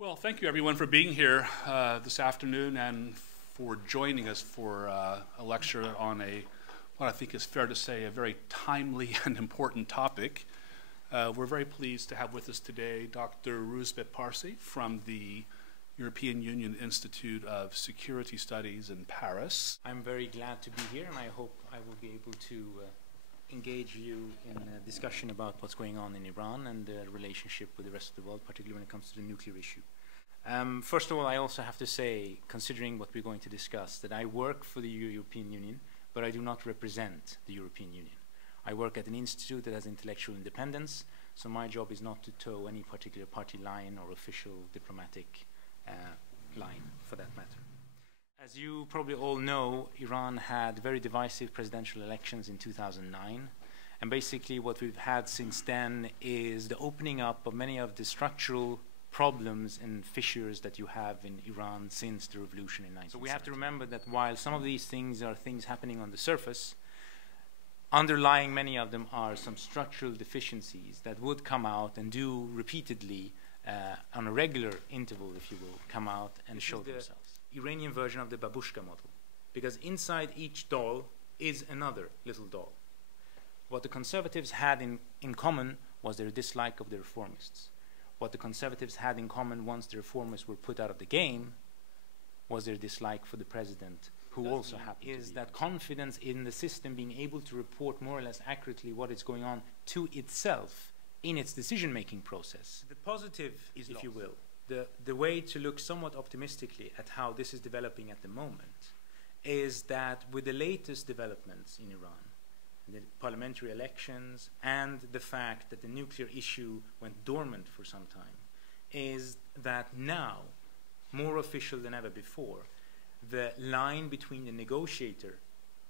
Well, thank you everyone for being here this afternoon and for joining us for a lecture on what I think is fair to say, a very timely and important topic. We're very pleased to have with us today Dr. Rouzbeh Parsi from the European Union Institute of Security Studies in Paris. I'm very glad to be here, and I hope I will be able to engage you in a discussion about what's going on in Iran and the relationship with the rest of the world, particularly when it comes to the nuclear issue. First of all, I also have to say, considering what we're going to discuss, that I work for the European Union, but I do not represent the European Union. I work at an institute that has intellectual independence, so my job is not to toe any particular party line or official diplomatic line, for that matter. As you probably all know, Iran had very divisive presidential elections in 2009, and basically what we've had since then is the opening up of many of the structural problems and fissures that you have in Iran since the revolution in 1970. So we have to remember that while some of these things are things happening on the surface, underlying many of them are some structural deficiencies that would come out and do repeatedly on a regular interval, if you will, come out and show themselves. Iranian version of the babushka model, because inside each doll is another little doll. What the conservatives had in common was their dislike of the reformists. What the conservatives had in common once the reformists were put out of the game was their dislike for the president, who also happened is that confidence in the system being able to report more or less accurately what is going on to itself in its decision-making process. The positive, if you will, the way to look somewhat optimistically at how this is developing at the moment is that with the latest developments in Iran, the parliamentary elections and the fact that the nuclear issue went dormant for some time, is that now, more official than ever before, the line between the negotiator,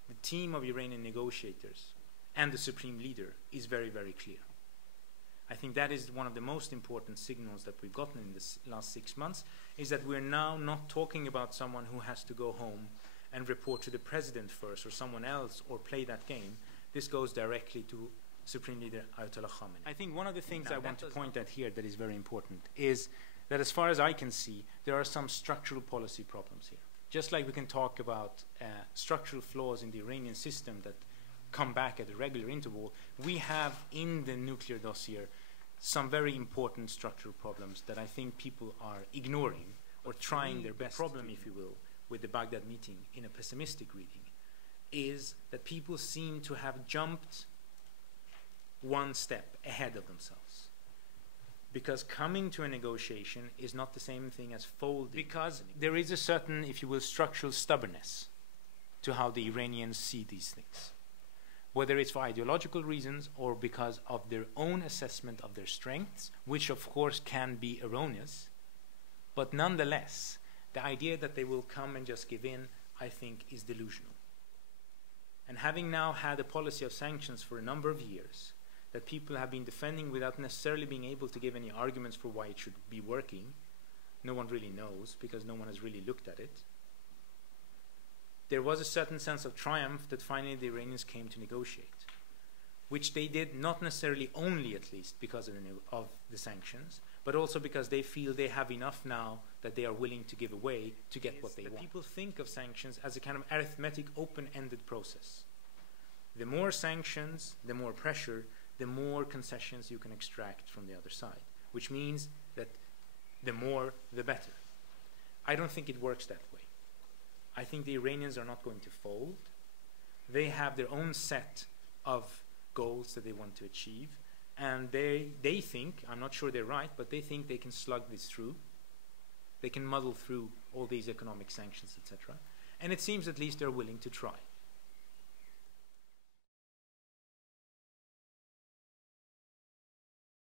the team of Iranian negotiators, and the supreme leader is very, very clear. I think that is one of the most important signals that we've gotten in this last 6 months, is that we're now not talking about someone who has to go home and report to the president first or someone else or play that game. This goes directly to Supreme Leader Ayatollah Khamenei. I think one of the things I want to point at here that is very important is that as far as I can see, there are some structural policy problems here. Just like we can talk about structural flaws in the Iranian system that come back at a regular interval, we have in the nuclear dossier some very important structural problems that I think people are ignoring or trying their best. The problem, if you will, with the Baghdad meeting in a pessimistic reading is that people seem to have jumped one step ahead of themselves. Because coming to a negotiation is not the same thing as folding. Because there is a certain, if you will, structural stubbornness to how the Iranians see these things. Whether it's for ideological reasons or because of their own assessment of their strengths, which of course can be erroneous, but nonetheless, the idea that they will come and just give in, I think, is delusional. And having now had a policy of sanctions for a number of years, that people have been defending without necessarily being able to give any arguments for why it should be working, no one really knows because no one has really looked at it. There was a certain sense of triumph that finally the Iranians came to negotiate, which they did not necessarily only, at least, because of the sanctions, but also because they feel they have enough now that they are willing to give away to get what they want. People think of sanctions as a kind of arithmetic, open-ended process. The more sanctions, the more pressure, the more concessions you can extract from the other side, which means that the more, the better. I don't think it works that way. I think the Iranians are not going to fold. They have their own set of goals that they want to achieve, and they think, I'm not sure they're right, but they think they can slug this through. They can muddle through all these economic sanctions, etc. And it seems at least they're willing to try.